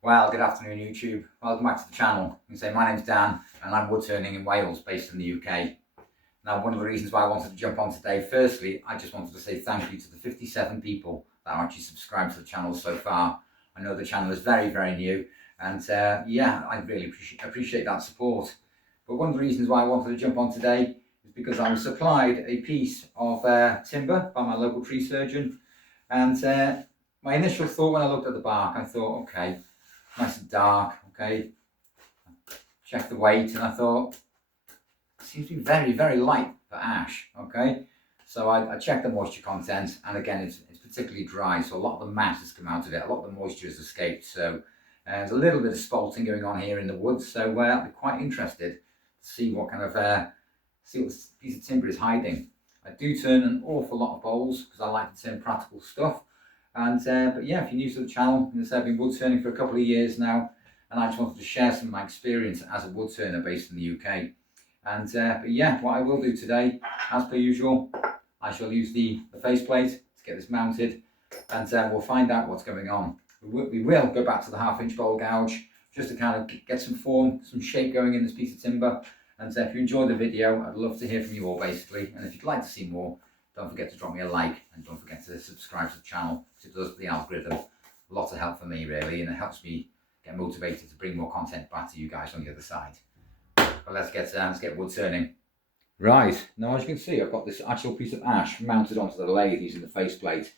Well, good afternoon YouTube. Welcome back to the channel. You can say my name's Dan and I'm woodturning in Wales, based in the UK. Now, one of the reasons why I wanted to jump on today, firstly, I just wanted to say thank you to the 57 people that are actually subscribed to the channel so far. I know the channel is very, very new, and yeah, I really appreciate that support. But one of the reasons why I wanted to jump on today is because I was supplied a piece of timber by my local tree surgeon, and my initial thought when I looked at the bark, I thought, okay, nice and dark, okay. Check the weight, and I thought, it seems to be very, very light for ash, okay. So I checked the moisture content, and again, it's particularly dry, so a lot of the mass has come out of it, a lot of the moisture has escaped. So there's a little bit of spalting going on here in the woods, so I'll be quite interested to see what kind of see what this piece of timber is hiding. I do turn an awful lot of bowls because I like to turn practical stuff. And but yeah, if you're new to the channel, I've been wood turning for a couple of years now, and I just wanted to share some of my experience as a wood turner based in the UK. And but yeah, what I will do today, as per usual, I shall use the faceplate to get this mounted, and we'll find out what's going on. We will go back to the 1/2 inch bowl gouge just to kind of get some form, some shape going in this piece of timber. And if you enjoyed the video, I'd love to hear from you all basically. And if you'd like to see more, don't forget to drop me a like, and don't forget to subscribe to the channel, because it does the algorithm a lot of help for me really, and it helps me get motivated to bring more content back to you guys on the other side. But let's get wood turning. Right, now as you can see, I've got this actual piece of ash mounted onto the lathe using the faceplate.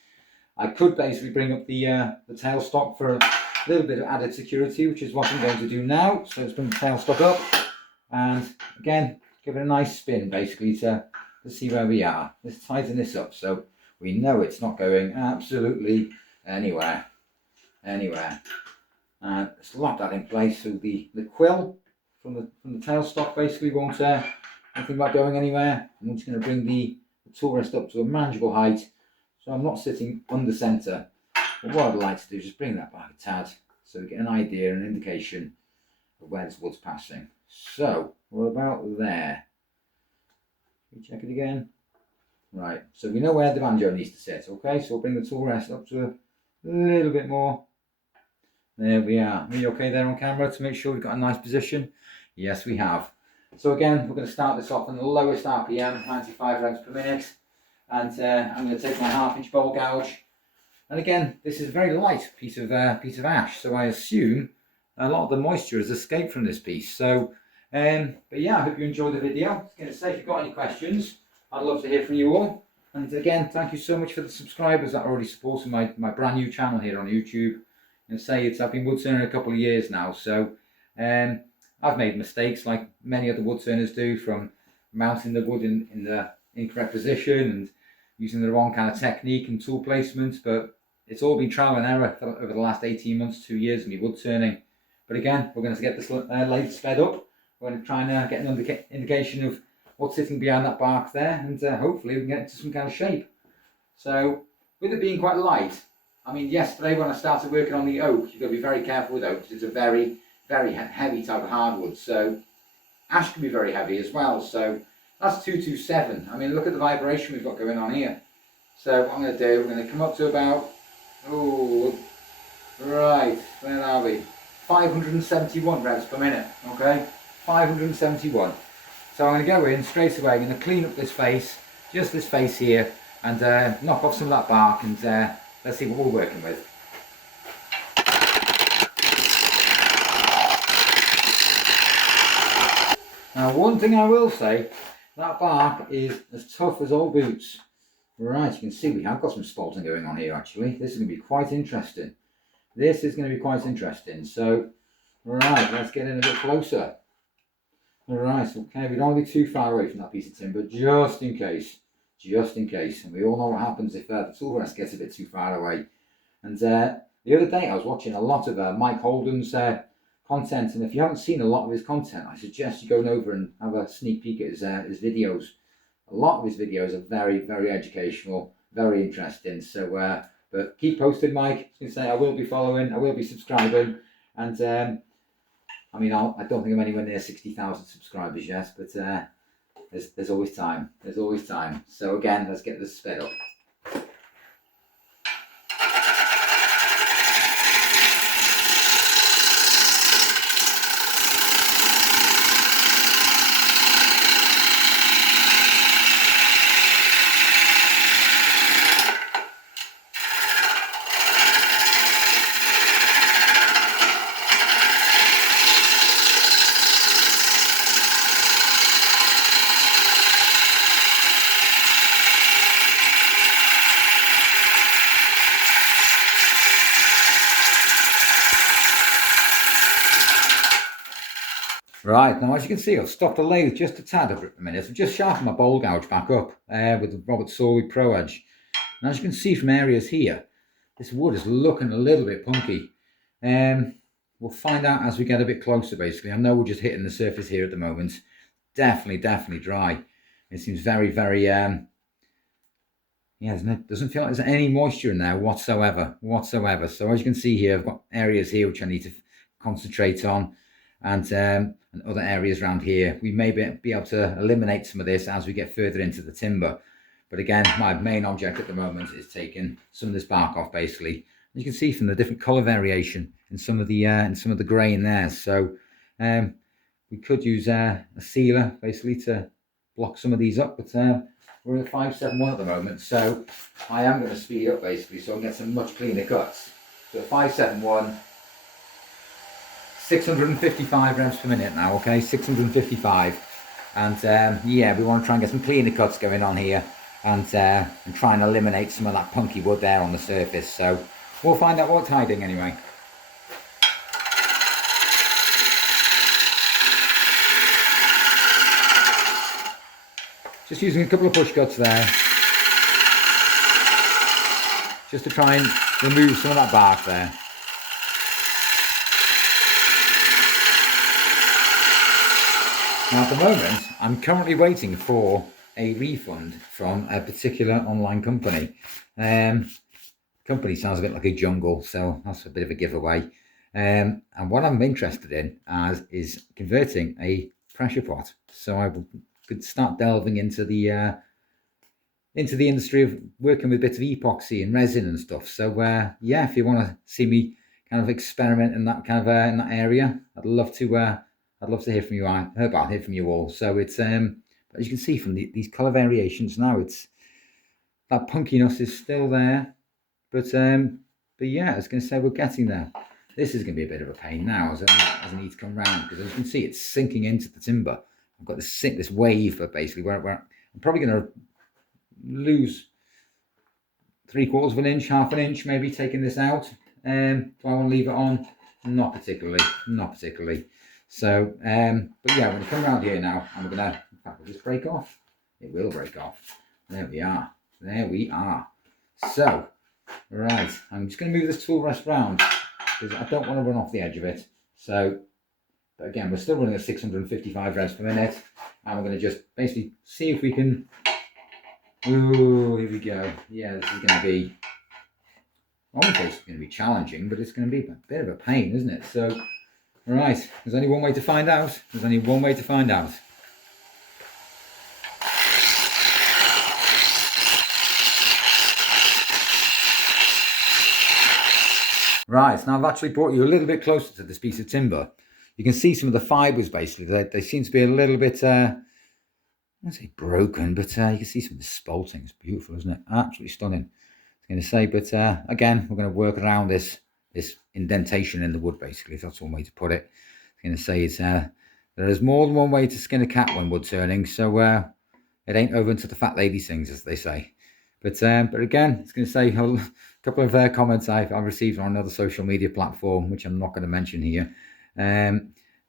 I could basically bring up the tailstock for a little bit of added security, which is what I'm going to do now. So let's bring the tailstock up, and again, give it a nice spin basically to see where we are. Let's tighten this up so we know it's not going absolutely anywhere. And let's lock that in place so the quill from the tailstock basically won't think about going anywhere. I'm just going to bring the tool rest up to a manageable height, so I'm not sitting under centre. But what I'd like to do is just bring that back a tad so we get an idea, an indication of where this wood's passing. So we're about there. Check it again. Right, so we know where the banjo needs to sit, okay? So we'll bring the tool rest up to a little bit more. There we are. Are you okay there on camera to make sure we've got a nice position? Yes, we have. So again, we're going to start this off on the lowest RPM, 95 revs per minute. And I'm going to take my 1/2 inch bowl gouge. And again, this is a very light piece of ash, so I assume a lot of the moisture has escaped from this piece. So but yeah, I hope you enjoyed the video. I was going to say, if you've got any questions, I'd love to hear from you all. And again, thank you so much for the subscribers that are already supporting my brand new channel here on YouTube. And say I've been wood turning a couple of years now, so I've made mistakes like many other wood turners do, from mounting the wood in the incorrect position and using the wrong kind of technique and tool placement. But it's all been trial and error over the last 18 months, 2 years of me wood turning. But again, we're going to get this lathe sped up. We're going to try and get an indication of what's sitting behind that bark there, and hopefully we can get into some kind of shape. So with it being quite light, I mean, yesterday when I started working on the oak, you've got to be very careful with oak because it's a very, very heavy type of hardwood. So ash can be very heavy as well. So that's 227. I mean, look at the vibration we've got going on here. So what I'm going to do, we're going to come up to about, oh, right, where are we? 571 revs per minute, okay? 571. So I'm going to go in straight away, I'm going to clean up this face, just this face here, and knock off some of that bark, and let's see what we're working with. Now, one thing I will say, that bark is as tough as old boots. Right, you can see we have got some spalting going on here actually. This is going to be quite interesting. This is going to be quite interesting. So, right, let's get in a bit closer. Alright, okay, we don't want to be too far away from that piece of timber, just in case. Just in case. And we all know what happens if the tool rest gets a bit too far away. And the other day I was watching a lot of Mike Holden's content, and if you haven't seen a lot of his content, I suggest you go over and have a sneak peek at his videos. A lot of his videos are very, very educational, very interesting. So, but keep posted, Mike. I was going to say, I will be following, I will be subscribing, and I mean, I don't think I'm anywhere near 60,000 subscribers yet, but there's always time. There's always time. So again, let's get this sped up. Right, now as you can see, I've stopped the lathe just a tad over at the minute. I've just sharpened my bowl gouge back up with the Robert Sawyerwood Pro Edge. And as you can see from areas here, this wood is looking a little bit punky. We'll find out as we get a bit closer, basically. I know we're just hitting the surface here at the moment. Definitely dry. It seems very, yeah, doesn't feel like there's any moisture in there whatsoever. So as you can see here, I've got areas here which I need to concentrate on, and other areas around here. We may be able to eliminate some of this as we get further into the timber. But again, my main object at the moment is taking some of this bark off, basically. As you can see from the different colour variation in some of the grain there. So we could use a sealer basically to block some of these up, but we're at 571 at the moment, so I am going to speed up basically so I can get some much cleaner cuts. So 571, 655 revs per minute now, okay, 655, and yeah, we want to try and get some cleaner cuts going on here, and try and eliminate some of that punky wood there on the surface. So we'll find out what's hiding anyway. Just using a couple of push cuts there, just to try and remove some of that bark there. Now at the moment, I'm currently waiting for a refund from a particular online company. Company sounds a bit like a jungle, so that's a bit of a giveaway. And what I'm interested in is converting a pressure pot. So I could start delving into the industry of working with bits of epoxy and resin and stuff. So yeah, if you want to see me kind of experiment in that kind of in that area, I'd love to hear from you. I'll hear from you all. So it's as you can see from these color variations now, it's that punkiness is still there, but yeah, I was going to say we're getting there. This is going to be a bit of a pain now as I need to come round, because as you can see, it's sinking into the timber. I've got this wave, but basically where I'm probably going to lose 3/4 of an inch, half an inch, maybe taking this out. Do I want to leave it on? Not particularly. So, but yeah, we're going to come around here now, and we're going to, in fact, will this break off? It will break off. There we are. So, right, I'm just going to move this tool rest round, because I don't want to run off the edge of it. So, but again, we're still running at 655 revs per minute, and we're going to just basically see if we can. Ooh, here we go. Yeah, this is going to be, I won't say it's going to be challenging, but it's going to be a bit of a pain, isn't it? So, right, there's only one way to find out. Right, now I've actually brought you a little bit closer to this piece of timber. You can see some of the fibres, basically. They seem to be a little bit, I won't say broken, but you can see some of the spalting. It's beautiful, isn't it? Absolutely stunning. I was going to say, but again, we're going to work around this indentation in the wood, basically, if that's one way to put it. I was going to say, there is more than one way to skin a cat when wood turning, so it ain't over until the fat lady sings, as they say. But again, I was going to say a couple of comments I've received on another social media platform, which I'm not going to mention here.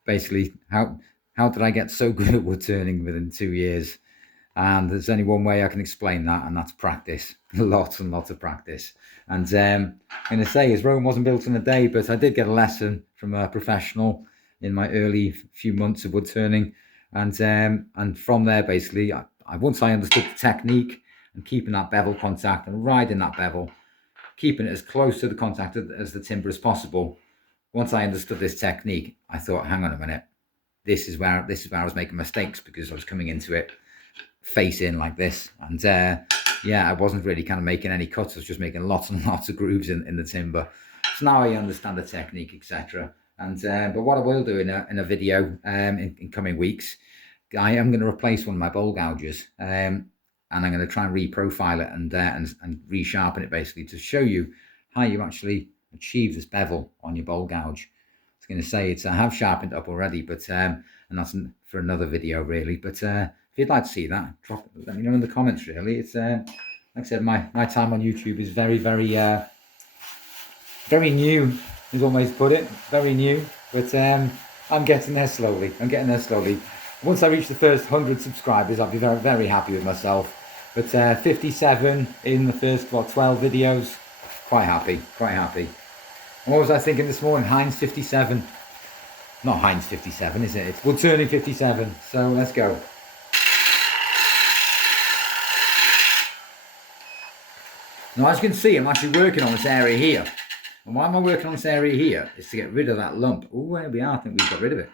Basically, how did I get so good at wood turning within 2 years? And there's only one way I can explain that, and that's practice. Lots and lots of practice. And I'm going to say, as Rome wasn't built in a day, but I did get a lesson from a professional in my early few months of wood turning. And from there, basically, once I understood the technique and keeping that bevel contact and riding that bevel, keeping it as close to the contact as the timber as possible. Once I understood this technique, I thought, hang on a minute, this is where I was making mistakes, because I was coming into it face in like this, and yeah, I wasn't really kind of making any cuts. I was just making lots and lots of grooves in the timber. So now I understand the technique, etc. And but what I will do in a video in coming weeks, I am going to replace one of my bowl gouges, and I'm going to try and reprofile it and resharpen it, basically, to show you how you actually achieve this bevel on your bowl gouge. I was going to say I have sharpened up already, but and that's for another video, really. But if you'd like to see that, let me know in the comments. Really, it's like I said, my time on YouTube is very very new, as always put it, very new. But I'm getting there slowly. I'm getting there slowly. Once I reach the first 100 subscribers, I'll be very, very happy with myself. But 57 in the first, what, 12 videos? Quite happy, quite happy. And what was I thinking this morning? Heinz 57. Not Heinz 57, is it? It's Woodturning 57. So let's go. Now, as you can see, I'm actually working on this area here. And why am I working on this area here? Is to get rid of that lump. Oh, there we are. I think we've got rid of it.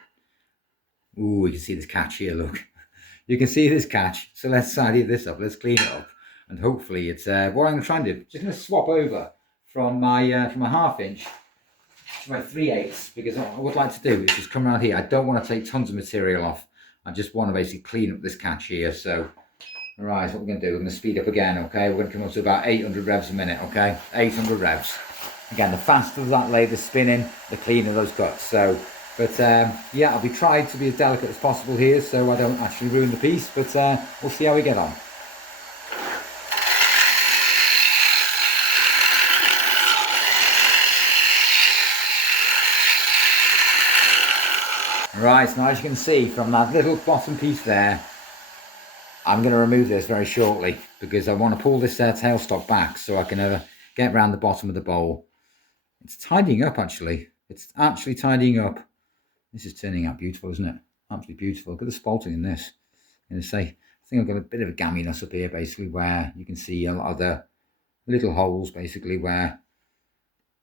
Oh, you can see this catch here, look. You can see this catch. So let's tidy this up. Let's clean it up. And hopefully it's, what I'm going to try and do, just going to swap over from my 1/2 inch to my 3/8, because what I would like to do is just come around here. I don't want to take tons of material off. I just want to basically clean up this catch here. So, right, what we're going to do, we're going to speed up again, okay? We're going to come up to about 800 revs a minute, okay? 800 revs. Again, the faster that laser's spinning, the cleaner those cuts. So, but yeah, I'll be trying to be as delicate as possible here so I don't actually ruin the piece, but we'll see how we get on. Right, now as you can see from that little bottom piece there, I'm going to remove this very shortly because I want to pull this tailstock back so I can get around the bottom of the bowl. It's tidying up actually. It's actually tidying up. This is turning out beautiful, isn't it? Absolutely beautiful. Look at the spalting in this. I'm going to say, I think I've got a bit of a gamminess up here basically where you can see a lot of the little holes basically where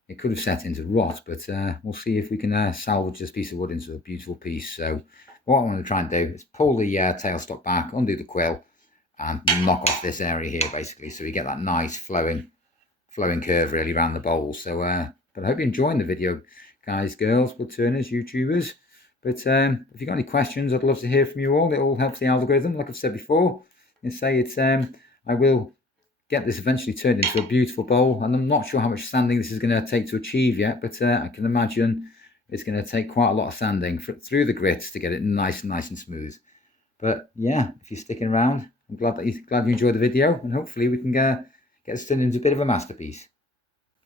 it could have set into rot, but we'll see if we can salvage this piece of wood into a beautiful piece. So what I want to try and do is pull the tailstock back, undo the quill, and knock off this area here basically, so we get that nice flowing curve really around the bowl. So, but I hope you're enjoying the video, guys, girls, woodturners, YouTubers. But if you've got any questions, I'd love to hear from you all. It all helps the algorithm, like I've said before. And say it's I will get this eventually turned into a beautiful bowl, and I'm not sure how much sanding this is going to take to achieve yet, but I can imagine it's going to take quite a lot of sanding through the grits to get it nice and smooth. But yeah, if you're sticking around, I'm glad you enjoyed the video, and hopefully we can get this turned into a bit of a masterpiece.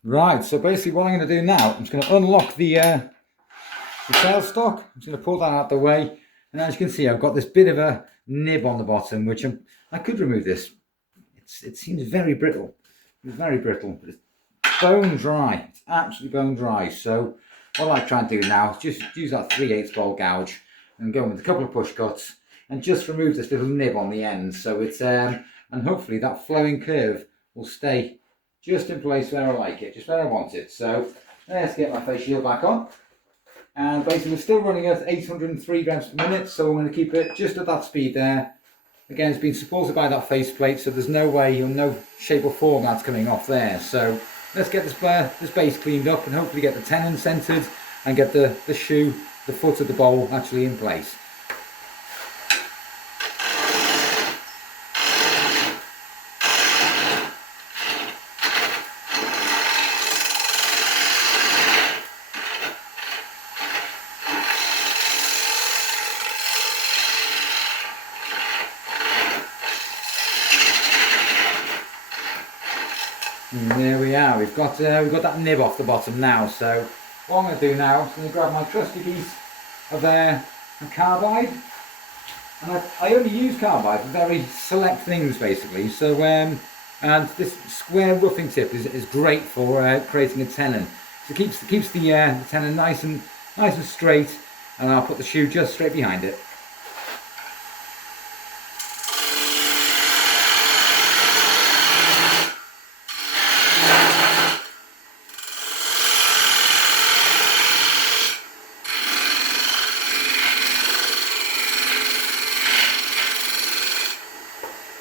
Right, so basically what I'm going to do now, I'm just going to unlock the tailstock. I'm just going to pull that out the way, and as you can see, I've got this bit of a nib on the bottom, which I could remove this. It seems very brittle. It's very brittle, but it's bone dry. It's absolutely bone dry. So what I try and do now is just use that 3/8 bowl gouge and go in with a couple of push cuts and just remove this little nib on the end. So it's and hopefully that flowing curve will stay just in place where I like it, just where I want it. So let's get my face shield back on. And basically we're still running at 803 grams per minute, so I'm going to keep it just at that speed there. Again, it's been supported by that faceplate, so there's no way or no shape or form that's coming off there. So let's get this base cleaned up and hopefully get the tenon centered and get the shoe, the foot of the bowl actually in place. And there we are, we've got that nib off the bottom now. So what I'm going to do now is I'm going to grab my trusty piece of carbide, and I only use carbide for very select things basically. So and this square roughing tip is great for creating a tenon. So it keeps the tenon nice and straight, and I'll put the shoe just straight behind it.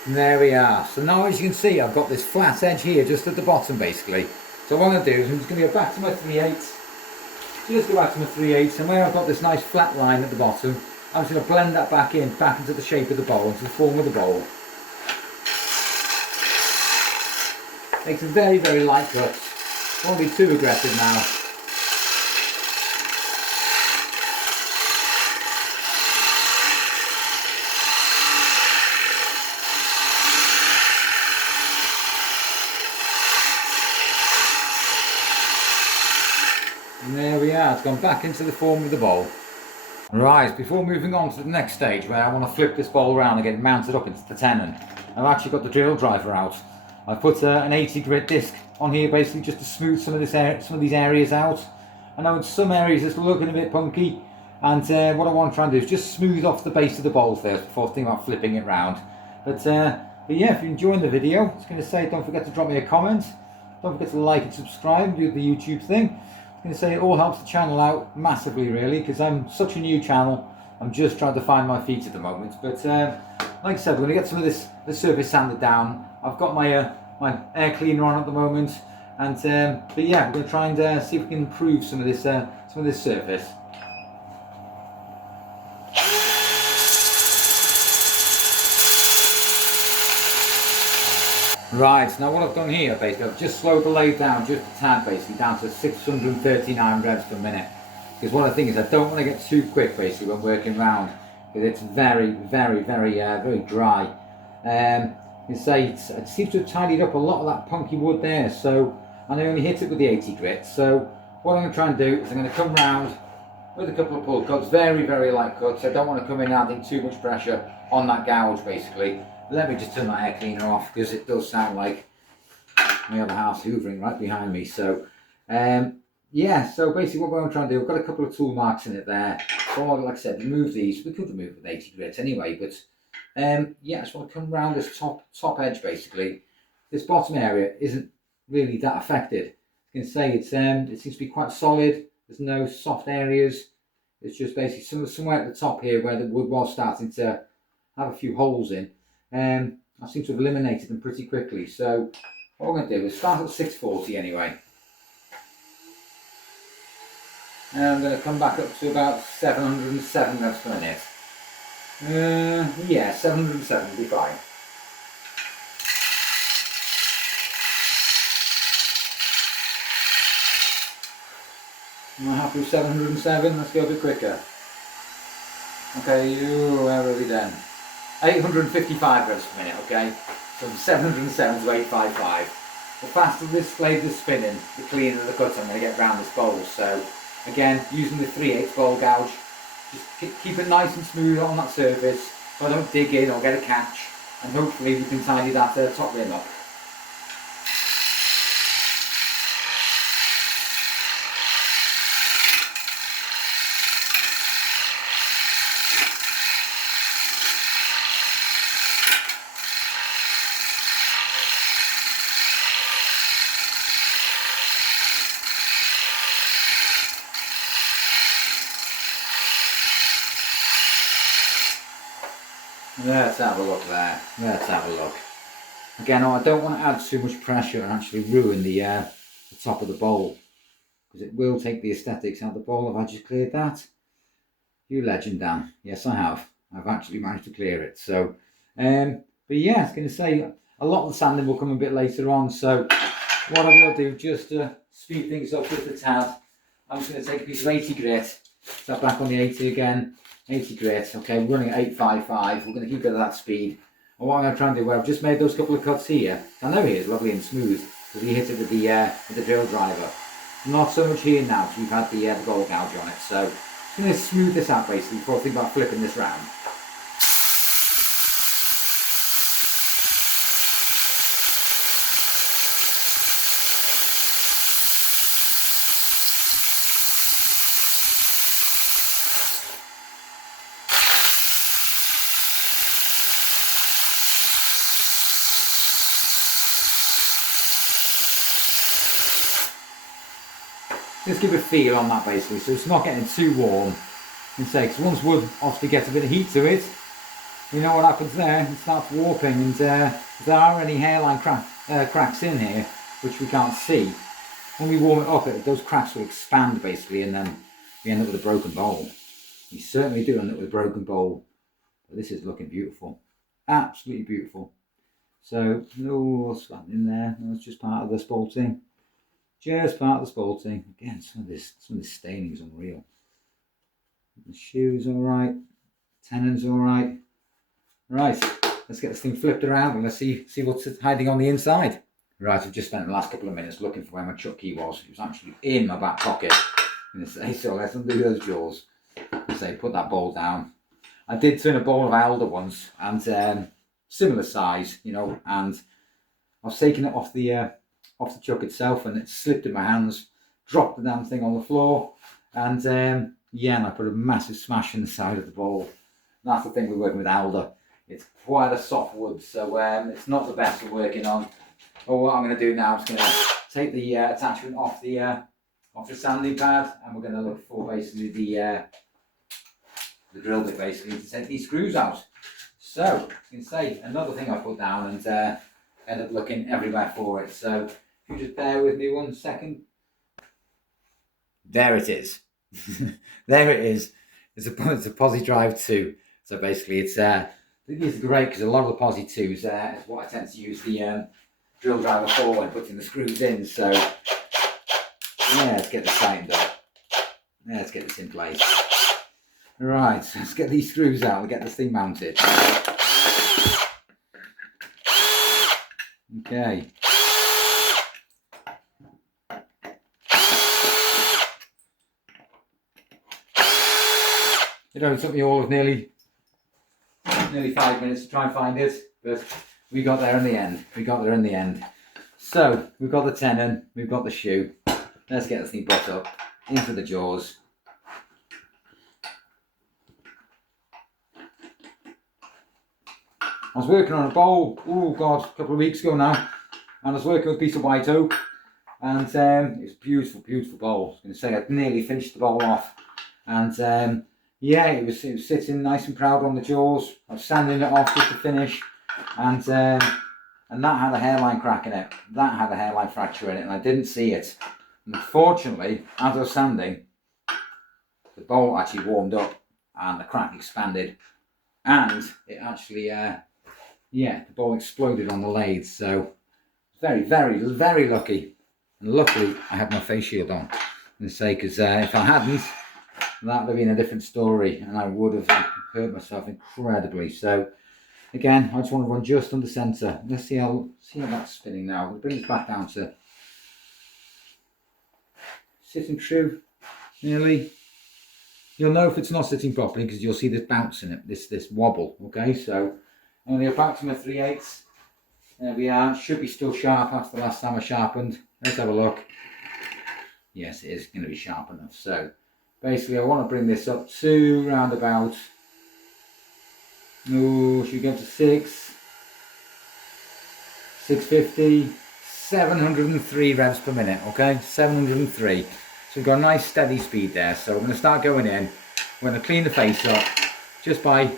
And there we are. So now as you can see, I've got this flat edge here just at the bottom basically. So what I'm going to do is I'm just going to go back to my 3/8. Just go back to my 3/8, and where I've got this nice flat line at the bottom, I'm just going to blend that back into the shape of the bowl, into the form of the bowl. Makes a very light cut. Won't be too aggressive now. And there we are, it's gone back into the form of the bowl. Right, before moving on to the next stage where I want to flip this bowl around and get it mounted up into the tenon, I've actually got the drill driver out. I put an 80 grit disc on here basically just to smooth some of these areas out. I know in some areas it's looking a bit punky, and what I want to try and do is just smooth off the base of the bowl first before thinking about flipping it round. But yeah, if you're enjoying the video, I was going to say don't forget to drop me a comment, don't forget to like and subscribe, do the YouTube thing. I'm going to say it all helps the channel out massively really, because I'm such a new channel. I'm just trying to find my feet at the moment. But like I said, we're going to get some of the surface sanded down. I've got my my air cleaner on at the moment, and but yeah, we're going to try and see if we can improve some of this surface. Right, now what I've done here basically, I've just slowed the lathe down just a tad basically, down to 639 revs per minute. Because what I think is I don't want to get too quick basically when working round, because it's very dry. You say it seems to have tidied up a lot of that punky wood there, so, and I only hit it with the 80 grit. So what I'm going to try and do is I'm going to come round with a couple of pull cuts, very light cuts. I don't want to come in adding too much pressure on that gouge basically. Let me just turn that air cleaner off, because it does sound like my other half's hoovering right behind me. So yeah, so basically what we're going to try and do, I've got a couple of tool marks in it there. So like I said, remove these. We could remove with 80 grit anyway, but yeah, I just want to come around this top edge basically. This bottom area isn't really that affected. You can say it's it seems to be quite solid. There's no soft areas. It's just basically somewhere at the top here where the wood was starting to have a few holes in. I seem to have eliminated them pretty quickly. So what we're going to do is start at 640 anyway. And I'm going to come back up to about 707 revs per minute. Yeah, 707 will be fine. Am I happy with 707? Let's go a bit quicker. Okay, where are we then? 855 revs per minute, okay? So from 707 to 855. The faster this lathe is spinning, the cleaner the cuts I'm going to get round this bowl. So again, using the 3/8 bowl gouge, just keep it nice and smooth on that surface so I don't dig in or get a catch, and hopefully we can tidy that top rim up. Let's have a look there. Let's have a look. Again, I don't want to add too much pressure and actually ruin the top of the bowl, because it will take the aesthetics out of the bowl. Have I just cleared that? You legend, Dan. Yes, I have. I've actually managed to clear it. So, but yeah, I was going to say a lot of the sanding will come a bit later on. So, what I will do just to speed things up with the tad, I'm just going to take a piece of 80 grit. So back on the 80 again. 80 grit, okay, we're running at 855, we're going to keep it at that speed. And what I'm going to try and do, where I've just made those couple of cuts here, I know he is lovely and smooth, because he hit it with the drill driver. Not so much here now, because we've had the gold gouge on it, so I'm going to smooth this out basically before I think about flipping this round. Just give a feel on that basically, so it's not getting too warm. And say, because once wood obviously gets a bit of heat to it, you know what happens there, it starts warping, and if there are any hairline cracks in here, which we can't see, when we warm it up, those cracks will expand basically, and then we end up with a broken bowl. You certainly do end up with a broken bowl, but this is looking beautiful, absolutely beautiful. So no slant in there, that's just part of the spalting. Just part of the spalting. Again, some of this staining is unreal. The shoe's alright. Tenon's alright. Right, let's get this thing flipped around and let's see what's hiding on the inside. Right, I've just spent the last couple of minutes looking for where my chuck key was. It was actually in my back pocket. So let's undo those jaws. So put that bowl down. I did turn a bowl of elder once, and similar size, you know, and I was taking it off the chuck itself, and it slipped in my hands, dropped the damn thing on the floor, and yeah, and I put a massive smash in the side of the bowl. And that's the thing we're working with elder. It's quite a soft wood, so it's not the best for working on. But what I'm going to do now is going to take the attachment off the sanding pad, and we're going to look for basically the drill bit basically to take these screws out. So you can say another thing I put down and end up looking everywhere for it. So if you just bear with me 1 second. There it is. There it is. It's a Posi Drive 2. So basically it's these are great because a lot of the Posi 2s is what I tend to use the drill driver for when putting the screws in. So yeah, let's get this tightened up. Yeah, let's get this in place. Right, so let's get these screws out and get this thing mounted. Okay. You know, it took me all of nearly 5 minutes to try and find it, but we got there in the end. We got there in the end. So we've got the tenon, we've got the shoe. Let's get this thing brought up into the jaws. I was working on a bowl, oh god, a couple of weeks ago now, and I was working with a piece of white oak, and it was a beautiful, beautiful bowl. I was going to say I'd nearly finished the bowl off, and yeah, it was sitting nice and proud on the jaws. I was sanding it off just to finish, and that had a hairline crack in it. That had a hairline fracture in it, and I didn't see it. Unfortunately, as I was sanding, the bowl actually warmed up, and the crack expanded, and it actually yeah, the bowl exploded on the lathe. So very, very, very lucky. And luckily I had my face shield on. And say, because if I hadn't, that would have been a different story, and I would have hurt myself incredibly. So again, I just want to run just under centre. Let's see how that's spinning now. We'll bring this back down to sitting true, nearly. You'll know if it's not sitting properly because you'll see this bounce in it, this wobble. Okay, so only about to my 3/8. There we are. Should be still sharp after the last time I sharpened. Let's have a look. Yes, it is going to be sharp enough. So basically I want to bring this up to round about, oh, should we go to 650, 703 revs per minute, okay, 703. So we've got a nice steady speed there. So we're going to start going in. We're going to clean the face up just by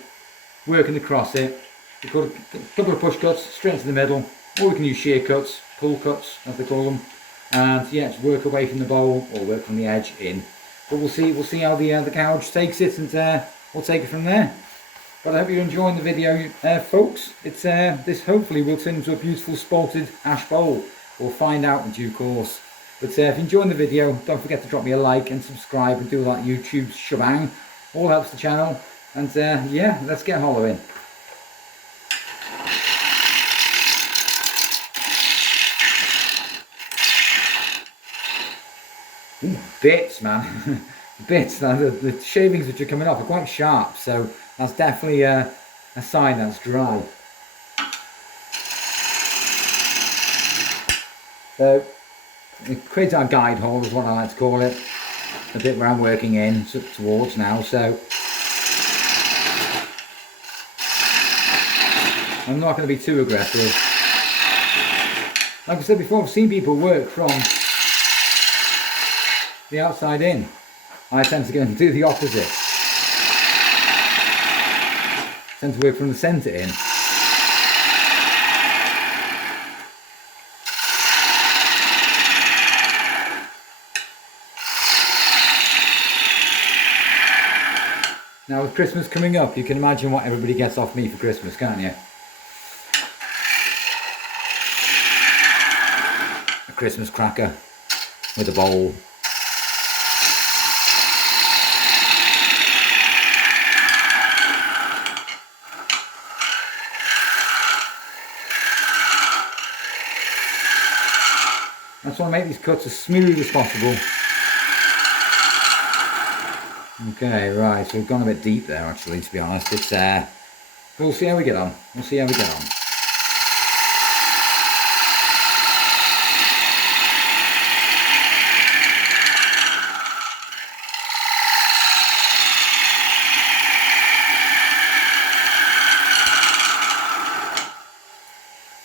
working across it. We put a couple of push cuts straight into the middle, or we can use shear cuts, pull cuts as they call them, and yeah, just work away from the bowl or work from the edge in. But we'll see how the gouge takes it, and we'll take it from there. But I hope you're enjoying the video, folks. It's this hopefully will turn into a beautiful spalted ash bowl. We'll find out in due course. But if you're enjoying the video, don't forget to drop me a like and subscribe and do all that YouTube shebang. All helps the channel. And yeah, let's get hollowing. Ooh, bits, man. Bits. The shavings which are coming off are quite sharp, so that's definitely a sign that's dry. So it creates our guide hole is what I like to call it. The bit where I'm working in towards now. So I'm not going to be too aggressive. Like I said before, I've seen people work from the outside in. I tend to go and do the opposite. I tend to work from the centre in. Now with Christmas coming up, you can imagine what everybody gets off me for Christmas, can't you? A Christmas cracker with a bowl. I just want to make these cuts as smooth as possible. Okay, right, so we've gone a bit deep there actually, to be honest. It's we'll see how we get on. We'll see how we get on.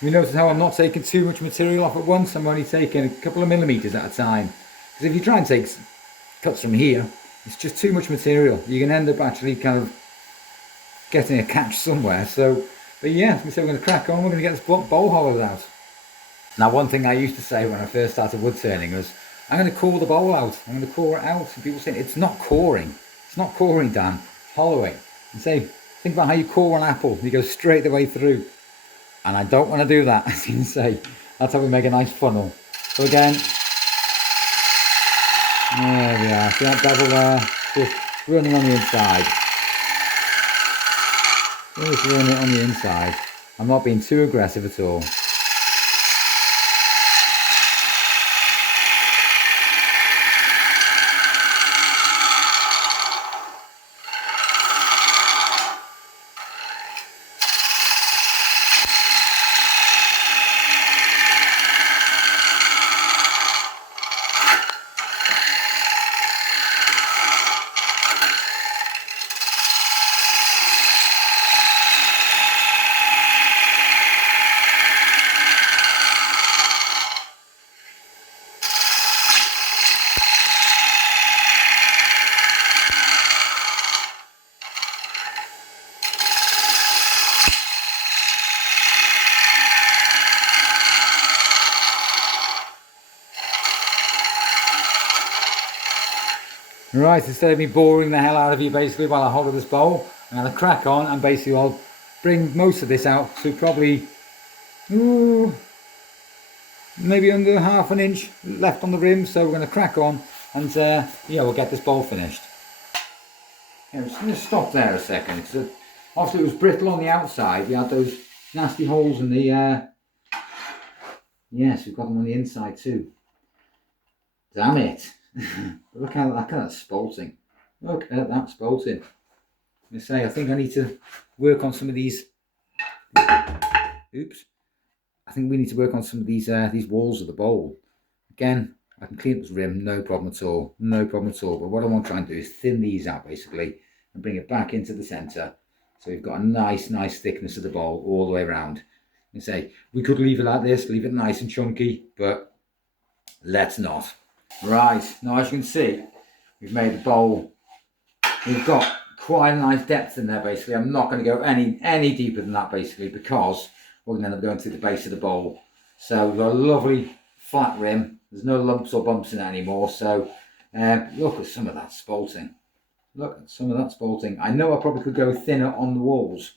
You notice how I'm not taking too much material off at once. I'm only taking a couple of millimeters at a time. Because if you try and take cuts from here, it's just too much material. You can end up actually kind of getting a catch somewhere. So, but yeah, we're going to crack on. We're going to get this bowl hollowed out. Now, one thing I used to say when I first started wood turning was, I'm going to core the bowl out. I'm going to core it out. And people say, it's not coring. It's not coring, Dan. It's hollowing. And say, think about how you core an apple. You go straight the way through. And I don't want to do that, as you can say. That's how we make a nice funnel. So again, there we are. See that bevel there? Just running on the inside. Just running it on the inside. I'm not being too aggressive at all. Right, instead of me boring the hell out of you basically while I hold this bowl, I'm going to crack on and basically I'll bring most of this out to probably maybe under half an inch left on the rim. So we're going to crack on and yeah, we'll get this bowl finished. Yeah, I'm just going to stop there a second because after it was brittle on the outside, we had those nasty holes in the yes, we've got them on the inside too. Damn it. Look at that spalting. Look at that spalting. I think I need to work on some of these. Oops. I think we need to work on some of these walls of the bowl. Again, I can clean up this rim, no problem at all. No problem at all. But what I want to try and do is thin these out basically and bring it back into the centre. So we've got a nice thickness of the bowl all the way around. And we could leave it like this, leave it nice and chunky, but let's not. Right, now as you can see, we've made the bowl. We've got quite a nice depth in there basically. I'm not going to go any deeper than that basically because we're going to end up going through the base of the bowl. So we've got a lovely flat rim. There's no lumps or bumps in it anymore. So look at some of that spalting. Look at some of that spalting. I know I probably could go thinner on the walls,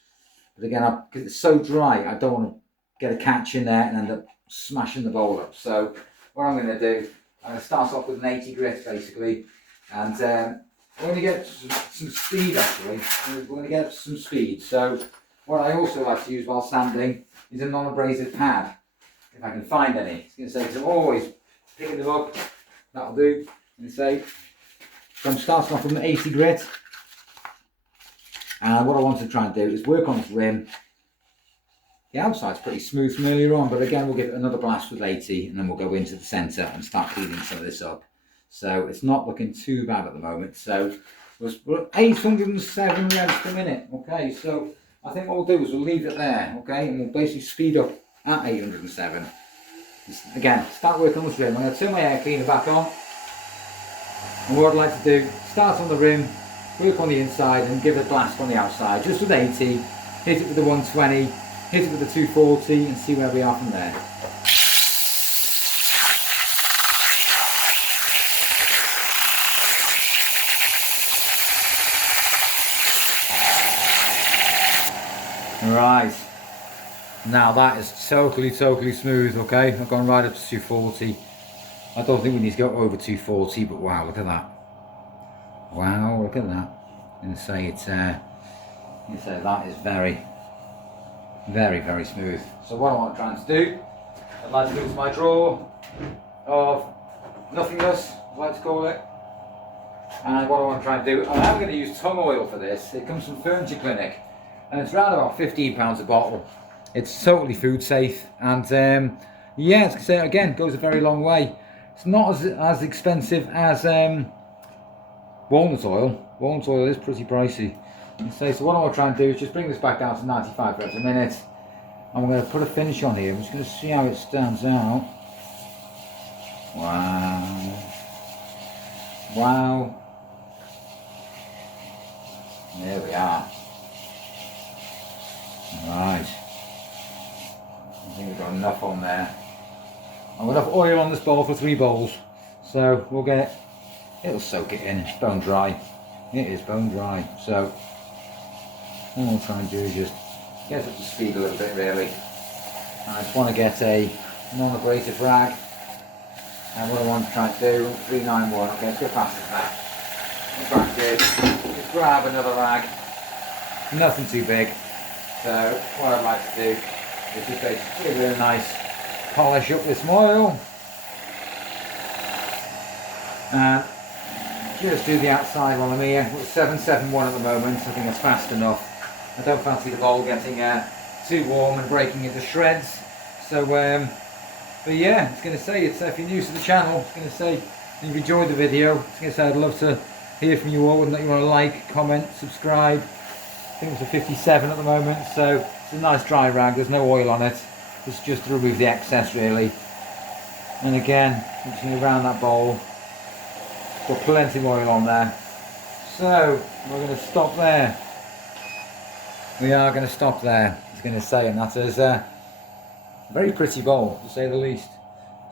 but again, because it's so dry, I don't want to get a catch in there and end up smashing the bowl up. So what I'm going to do, I'm going to start off with an 80 grit basically, and we're going to get some speed actually. We're going to get some speed. So what I also like to use while sanding is a non-abrasive pad, if I can find any. It's going to say, because I'm always picking them up. That'll do. So I'm starting off with an 80 grit, and what I want to try and do is work on this rim. The outside's pretty smooth from earlier on, but again we'll give it another blast with 80 and then we'll go into the centre and start cleaning some of this up. So it's not looking too bad at the moment. So we're at 807 revs per minute. Okay, so I think what we'll do is we'll leave it there, okay, and we'll basically speed up at 807. Again, start working on this rim. I'm going to turn my air cleaner back on, and what I'd like to do, start on the rim, work on the inside and give it a blast on the outside, just with 80, hit it with the 120, hit it with the 240 and see where we are from there. Right, now that is totally smooth, okay? I've gone right up to 240. I don't think we need to go over 240, but wow, look at that. Wow, look at that. And say it's that is very smooth. So what I'm trying to do, I'd like to go to my drawer of nothingness, I'd like to call it. And what I want to try and do, and I'm going to use tongue oil for this. It comes from Furniture Clinic, and it's around about £15 a bottle. It's totally food safe, and yeah, as I say, again, goes a very long way. It's not as expensive as walnut oil. Walnut oil is pretty pricey. So what I want to try and do is just bring this back down to 95 grams a minute. I'm going to put a finish on here. I'm just going to see how it stands out. Wow. Wow. There we are. Right. I think we've got enough on there. I've got enough oil on this bowl for 3 bowls. So we'll get it. It'll soak it in. It's bone dry. It is bone dry. So what we'll try and do is just get up to speed a little bit really. I just want to get a non-abrasive rag. And what I want to try and do, 391, okay, let's go faster than that. Let's try and do, just grab another rag, nothing too big. So what I'd like to do is just basically give it a nice polish up with some oil. And just do the outside while I'm here. We're 771 at the moment, so I think that's fast enough. I don't fancy the bowl getting too warm and breaking into shreds. So but yeah, I was going to say, it's if you're new to the channel, I was going to say, if you've enjoyed the video, I was going to say I'd love to hear from you all, and that you want to like, comment, subscribe. I think it's a 57 at the moment, so it's a nice dry rag, there's no oil on it. It's just to remove the excess really. And again, I'm just going to round that bowl. Got plenty of oil on there. So, we're going to stop there. We are going to stop there, I was going to say, and that is a very pretty bowl, to say the least.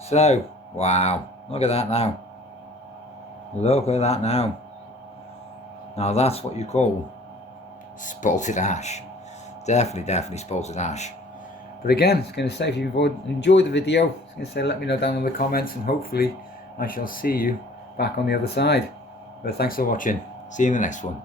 So, wow, look at that now. Look at that now. Now that's what you call spalted ash. Definitely spalted ash. But again, I was going to say, if you've enjoyed the video, I was going to say let me know down in the comments, and hopefully I shall see you back on the other side. But thanks for watching. See you in the next one.